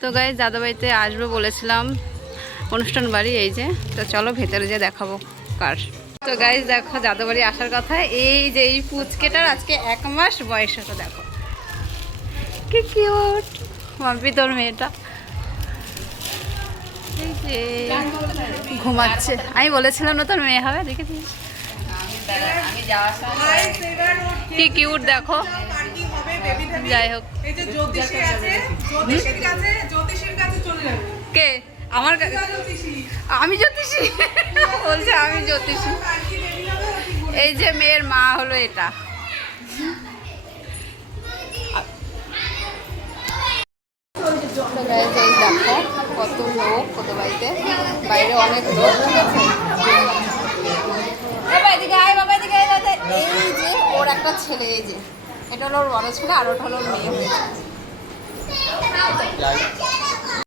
তো গাইস দাদাবাড়িতে আসবো বলেছিলাম, অনুষ্ঠান বাড়ি এই যে। তো চলো ভেতরে যেয়ে দেখাবো কার। তো গাইস দেখো দাদাবাড়ি আসার কথা, এই যে এই পুচকেটার আজকে 1 মাস বয়স হতো। দেখো কি কিউট মাম্পি তোর মেয়েটা, এই যে ঘুমাচ্ছে। আমি বলেছিলাম না তোর মেয়ে হবে, দেখেছিস কি কিউট দেখো। যাই হোক, কে আমার আমি জ্যোতিষী বলছে, আমি জ্যোতিষী। এই যে মেয়ের মা হলো এটা। দেখো কত লোক, কত বাড়িতে, বাইরে অনেক লোক, ঠিক আছে। এই যে ওর একটা ছেলে, এই যে এটা হলো ওর বড় ছেলে, আর ওটা হলো ওর মেয়ে হয়েছে।